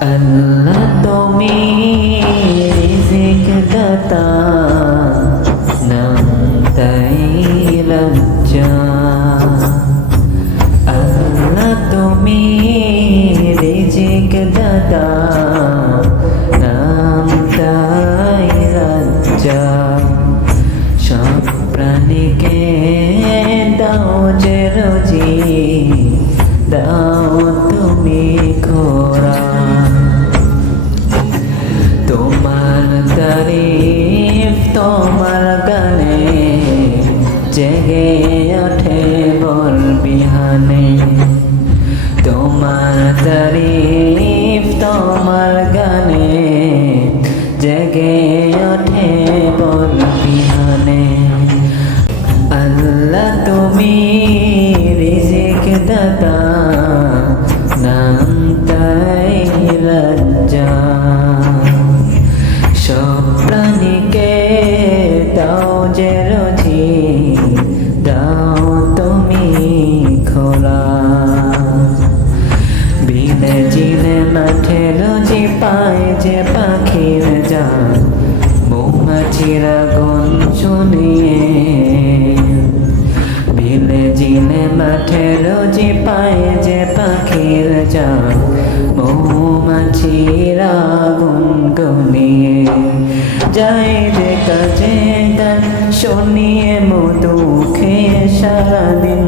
আল্লাহ তুমি রিজিক দাতা, নাম তাই লজ্জা। আল্লাহ তুমি রিজিক দাতা, নাম তাই লজ্জা। সব প্রাণীকে দাও যে রোজি, দাও তুমি খোরাক। তোমার তারিফ তোমার গানে জেগে ওঠে ভোর বিহানে। তোমার তারিফ তোমার গানে জেগে ওঠে ভোর বিহানে। আল্লাহ তুমি রিজিক দাতা, নাম তাই লজ্জা। সব প্রাণীকে দাও যে রোজি, দাও তুমি খোরাক। বিলে জিলে মাঠে রোজি পায় যে পাখির জান, মৌমাছিরা গুন শুনিয়ে। বিলে জিলে মাঠে রোজি পায় যে পাখির জান, মৌমাছিরা গুনগুনিয়ে। যায় যে কাজে গান শুনিয়ে মধু খেয়ে সারাদিন,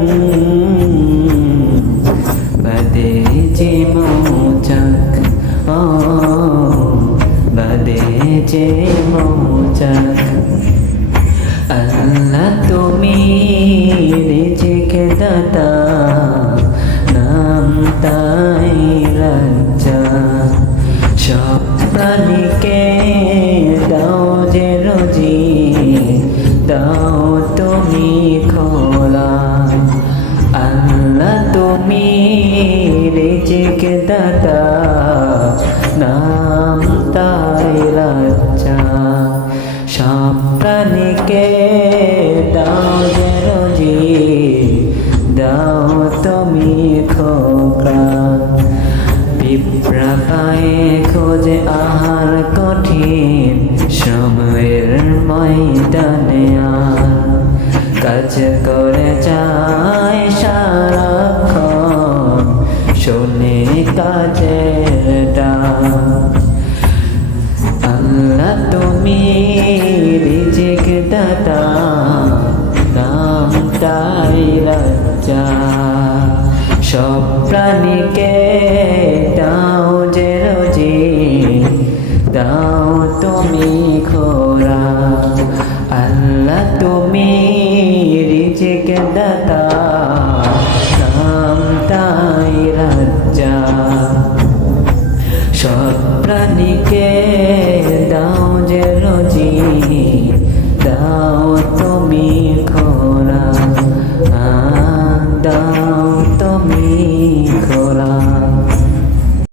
বাদে যে মৌচাক, ও বাদে যে মৌচাক। আল্লাহ তুমি রিজিক দাতা, নাম তাই লজ্জা। সব প্রাণীকে দাও যে রোজি, দাও তুমি খোরাক। আল্লাহ তুমি রিজিক দাতা, নাম তাই লজ্জা। সব প্রাণীকে দাও যে রোজি, দাও তুমি খোরাক। পিঁপড়া পায়ে খোঁজে আহার কঠিন সময়ের ময়দানে, আর কাজ করে যায় সারাক্ষণ শোনে কাজের ডাক। আল্লাহ তুমি রিজিক দাতা, নাম তাই লজ্জা। সব প্রাণীকে দাও যে রোজি, দাও তুমি খোরাক। আল্লাহ তুমি